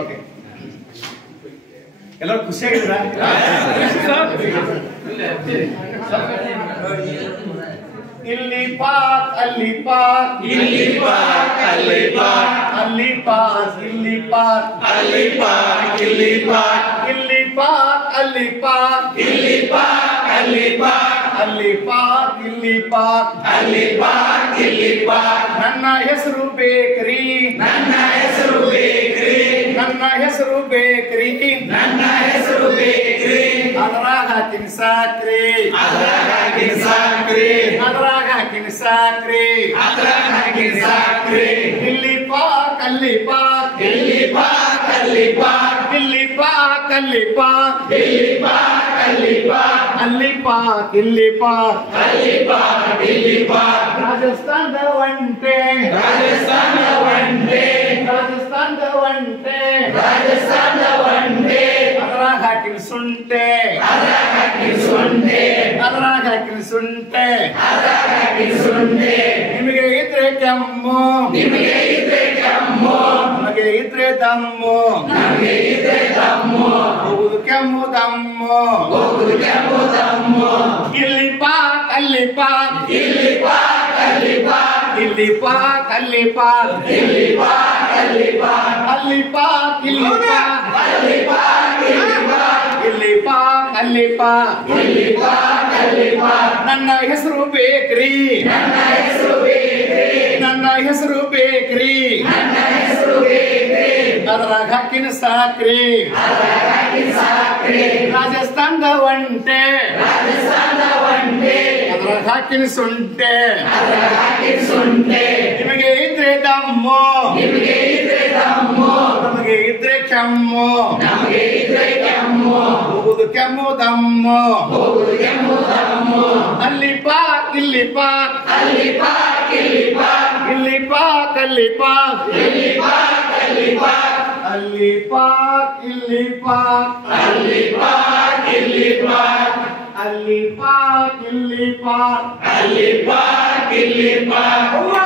Okay ಎಲ್ಲರೂ ಖುಷಿಯಾಗಿದ್ದೀರಾ? ಇಲ್ಲಿ ಪಾಕ್ ಅಲ್ಲಿ ಪಾಕ್ ಇಲ್ಲಿ ಪಾಕ್ ಅಲ್ಲಿ ಪಾಕ್ ಅಲ್ಲಿ ಪಾಕ್ ಇಲ್ಲಿ ಪಾಕ್ ಅಲ್ಲಿ ಪಾಕ್ ಇಲ್ಲಿ ಪಾಕ್ ಇಲ್ಲಿ ಪಾಕ್ ಅಲ್ಲಿ ಪಾಕ್ ಇಲ್ಲಿ ಪಾಕ್ ಅಲ್ಲಿ ಪಾಕ್ ಅಲ್ಲಿ ಪಾಕ್ ಇಲ್ಲಿ ಪಾಕ್ ಅಲ್ಲಿ ಪಾಕ್ ಇಲ್ಲಿ ಪಾಕ್ ನನ್ನ ಹೆಸರು ಬೇಕರಿ ನನ್ನ ಹೆಸರು ಬೇಕ್ರಿ ನನ್ನ ಹೆಸರು ಬೇಕರಿ ನನ್ನ ಹೆಸರು ಬೇಕ್ರಿ ಅದ್ರಾಗ ಹಾಕಿನ ಸಾಕ್ರಿ ಅದ್ರಾಗ ಹಾಕಿನ ಸಾಕ್ರಿ ಅದ್ರಾಗ ಹಾಕಿನ ಸಾಕ್ರಿ ಅದ್ರಾಗ ಹಾಕಿನ ಸಾಕ್ರಿ ಇಲ್ಲಿ ಪಾಕ್ ಅಲ್ಲಿ ಪಾಕ್ ಇಲ್ಲಿ ಪಾಕ್ ಅಲ್ಲಿ ಪಾಕ್ ಇಲ್ಲಿ ಪಾಕ್ ಅಲ್ಲಿ ಪಾಕ್ ಇಲ್ಲಿ ಪಾಕ್ ಅಲ್ಲಿ ಪಾಕ್ ಅಲ್ಲಿ ಪಾಕ್ ಇಲ್ಲಿ ಪಾಕ್ ಅಲ್ಲಿ ಪಾಕ್ ಇಲ್ಲಿ ಪಾಕ್ ರಾಜಸ್ಥಾನದ ಒಂಟೆ ರಾಜಸ್ಥಾನ ಒಂಟೆ ರಾಜಸ್ಥಾನದ ಒಂಟೆ ರಾಜಸ್ಥಾನ ಒಂಟೆ ಅದ್ರಾಗ ಹಾಕಿನ ಶುಂಠೆ ಅದ್ರಾಗ ಹಾಕಿನ ಶುಂಠೆ ಅದ್ರಾಗ ಹಾಕಿನ ಶುಂಠೆ ಅದ್ರಾಗ ಹಾಕಿನ ಶುಂಠಿ ನಿಮಗೆ ಇದ್ರೆ ಕೆಮ್ಮು ನಿಮಗೆ ಇದ್ರೆ ಕೆಮ್ಮು ನಮಗೆ ಇದ್ರೆ ದಮ್ಮು ನಮಗೆ ಇದ್ರೆ ದಮ್ಮು ಹೋಗುದು ಕೆಮ್ಮು ದಮ್ಮು ಹೋಗುದು ಕೆಮ್ಮು ದಮ್ಮು ಇಲ್ಲಿ ಪಾಕ್ ಅಲ್ಲಿ ಪಾಕ್ ಇಲ್ಲಿ ಪಾಕ್ ಅಲ್ಲಿ ಪಾಕ್ ಇಲ್ಲಿ ಪಾಕ್ ಅಲ್ಲಿ ಪಾಕ್ ಇಲ್ಲಿ ಪಾಕ್ ಅಲ್ಲಿ ಪಾಕ್ ಅಲ್ಲಿ ಪಾಕ್ ಇಲ್ಲಿ ಪಾಕ್ ಅಲ್ಲಿ ಪಾಕ್ ಇಲ್ಲಿ ಪಾಕ್ ಇಲ್ಲಿ ಪಾಕ್ ಅಲ್ಲಿ ಪಾಕ್ ಇಲ್ಲಿ ಪಾಕ್ ಅಲ್ಲಿ ಪಾಕ್ ನನ್ನ ಹೆಸರು ಬೇಕ್ರಿ ನನ್ನ ಹೆಸರು ಬೇಕ್ರಿ ನನ್ನ ಹೆಸರು ಬೇಕ್ರಿ ನನ್ನ ಹೆಸರು ಬೇಕ್ರಿ ಅದ್ರಾಗ ಹಾಕಿನ ಸಾಕ್ರಿ ಅದ್ರಾಗ ಹಾಕಿನ ಸಾಕ್ರಿ ರಾಜಸ್ಥಾನದ ಒಂಟೆ ರಾಜಸ್ಥಾನ ಒಂಟೆ ಅದ್ರಾಗ ಹಾಕಿನ ಶುಂಠೆ ಅದ್ರಾಗ ಹಾಕಿನ ಶುಂಠಿ ನಿಮಗೆ ಇದ್ರೆ ದಮ್ಮು ನಿಮಗೆ ಇದ್ರೆ ದಮ್ಮು ನಮಗೆ ಇದ್ರೆ ಕೆಮ್ಮು ನಮಗೆ ಇದ್ರೆ ಕೆಮ್ಮು ಹೋಗುದು ಕೆಮ್ಮು ದಮ್ಮು ಹೋಗುದು ಕೆಮ್ಮು ದಮ್ಮು ಅಲ್ಲಿ ಪಾಕ್ ಇಲ್ಲಿ ಪಾಕ್ ಅಲ್ಲಿ ಪಾಕ್ ಇಲ್ಲಿ ಪಾಕ್ ಇಲ್ಲಿ ಪಾಕ್ ಅಲ್ಲಿ ಪಾಕ್ ಇಲ್ಲಿ ಪಾಕ್ ಅಲ್ಲಿ ಪಾಕ್ ಅಲ್ಲಿ ಪಾಕ್ ಇಲ್ಲಿ ಪಾಕ್ ಅಲ್ಲಿ ಪಾಕ್ ಇಲ್ಲಿ ಪಾಕ್ ಅಲ್ಲಿ ಪಾಕ್ ಇಲ್ಲಿ ಪಾಕ್ ಅಲ್ಲಿ ಪಾಕ್ ಇಲ್ಲಿ ಪಾಕ್